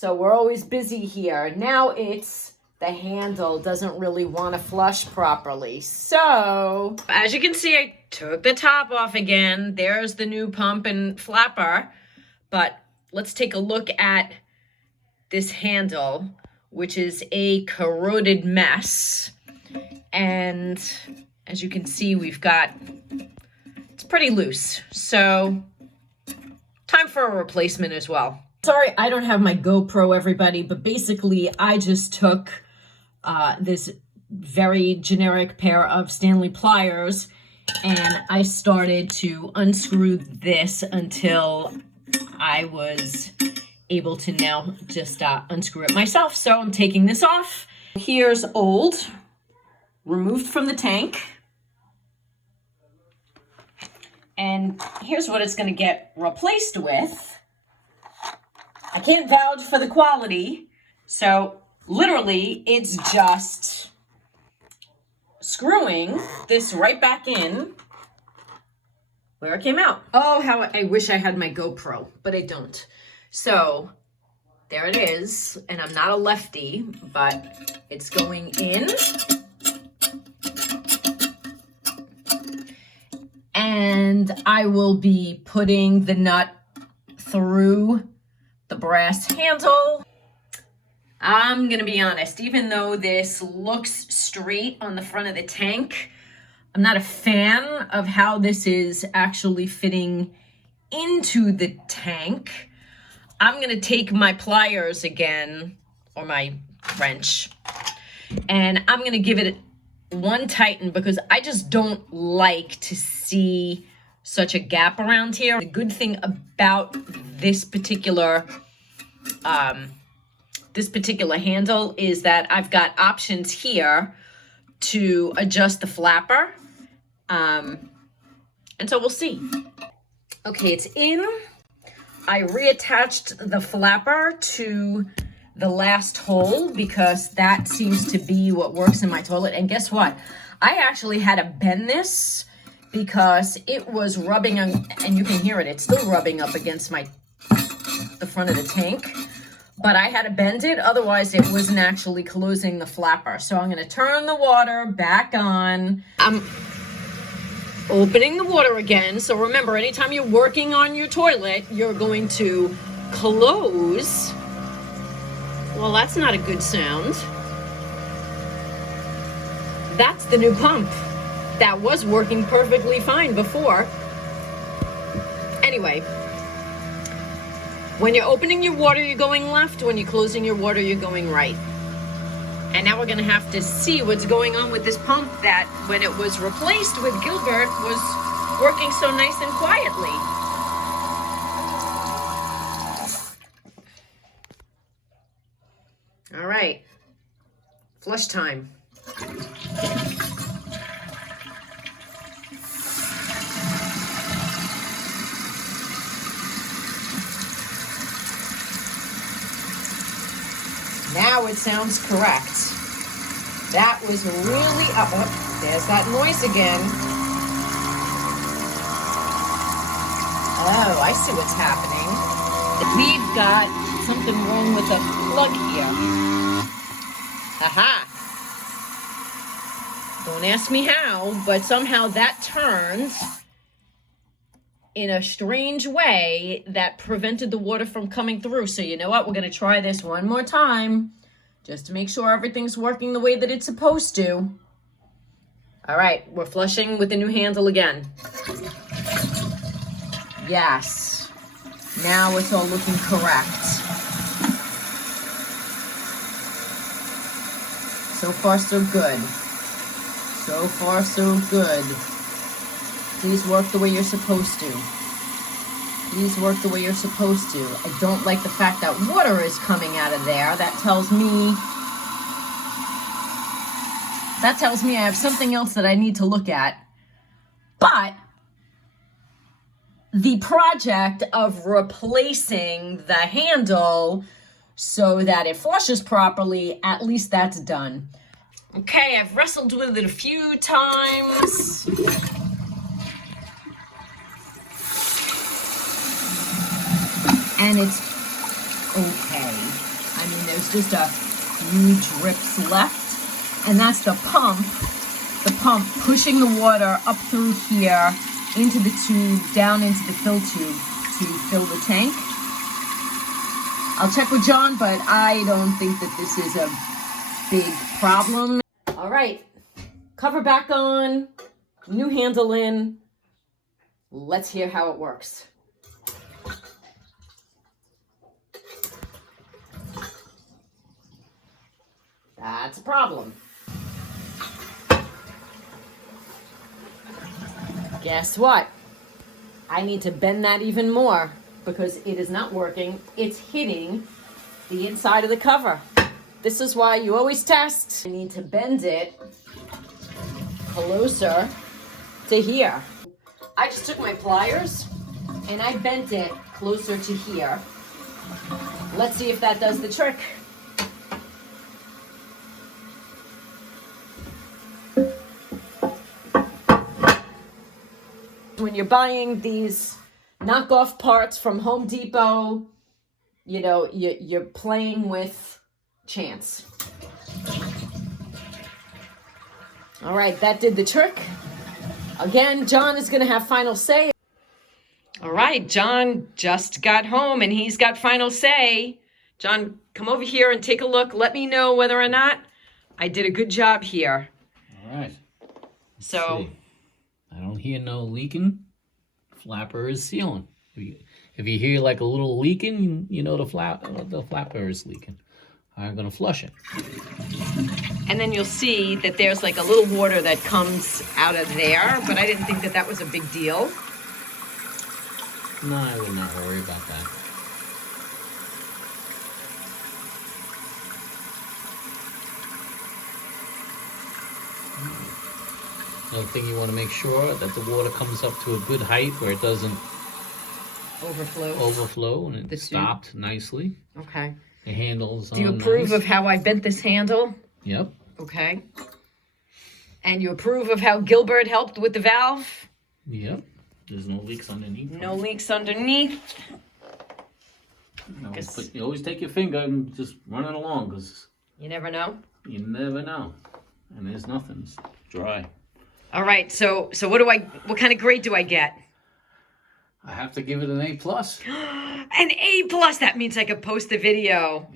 So we're always busy here. Now it's the handle doesn't really want to flush properly. So as you can see, I took the top off again. There's the new pump and flapper. But let's take a look at this handle, which is a corroded mess. And as you can see, it's pretty loose. So time for a replacement as well. Sorry, I don't have my GoPro, everybody, but basically I just took this very generic pair of Stanley pliers and I started to unscrew this until I was able to now just unscrew it myself. So I'm taking this off. Here's old, removed from the tank. And here's what it's gonna get replaced with. I can't vouch for the quality, so literally it's just screwing this right back in where it came out. Oh, how I wish I had my GoPro, but I don't. So there it is, and I'm not a lefty, but it's going in. And I will be putting the nut through the brass handle. I'm gonna be honest, even though this looks straight on the front of the tank, I'm not a fan of how this is actually fitting into the tank. I'm gonna take my pliers again, or my wrench, and I'm gonna give it one tighten because I just don't like to see such a gap around here. The good thing about this particular handle is that I've got options here to adjust the flapper. And so we'll see. Okay, it's in. I reattached the flapper to the last hole because that seems to be what works in my toilet. And guess what? I actually had to bend this because it was rubbing on, and you can hear it, it's still rubbing up against the front of the tank. But I had to bend it, otherwise it wasn't actually closing the flapper. So I'm gonna turn the water back on. I'm opening the water again. So remember, anytime you're working on your toilet, you're going to close. Well, that's not a good sound. That's the new pump. That was working perfectly fine before. Anyway, when you're opening your water, you're going left. When you're closing your water, you're going right. And now we're gonna have to see what's going on with this pump that, when it was replaced with Gilbert, was working so nice and quietly. All right, flush time. Now it sounds correct. That was really, there's that noise again. Oh, I see what's happening. We've got something wrong with the plug here. Aha. Don't ask me how, but somehow that turned in a strange way that prevented the water from coming through. So you know what? We're going to try this one more time just to make sure everything's working the way that it's supposed to. All right, we're flushing with the new handle again. Yes. Now it's all looking correct. So far, so good. So far, so good. Please work the way you're supposed to. Please work the way you're supposed to. I don't like the fact that water is coming out of there. That tells me I have something else that I need to look at. But the project of replacing the handle so that it flushes properly, at least that's done. Okay, I've wrestled with it a few times. And it's okay. there's just a few drips left. And that's the pump pushing the water up through here into the tube, down into the fill tube to fill the tank. I'll check with John, but I don't think that this is a big problem. All right, cover back on, new handle in. Let's hear how it works. That's a problem. Guess what? I need to bend that even more because it is not working. It's hitting the inside of the cover. This is why you always test. I need to bend it closer to here. I just took my pliers and I bent it closer to here. Let's see if that does the trick. When you're buying these knockoff parts from Home Depot, you know, you're playing with chance. All right, that did the trick. Again, John is going to have final say. All right, John just got home and he's got final say. John, come over here and take a look. Let me know whether or not I did a good job here. All right. So I don't hear no leaking. Flapper is sealing. If you hear like a little leaking, you know the flapper is leaking. I'm gonna flush it. And then you'll see that there's like a little water that comes out of there, but I didn't think that that was a big deal. No, I would not worry about that. Another thing, you want to make sure that the water comes up to a good height where it doesn't overflow and it's stopped nicely. Okay. The handle's Do you approve of how I bent this handle? Yep. Okay. And you approve of how Gilbert helped with the valve? Yep. There's no leaks underneath. No leaks underneath. You always take your finger and just run it along because you never know. You never know. And there's nothing. It's dry. All right. So what kind of grade do I get? I have to give it an A+. An A+. That means I could post the video.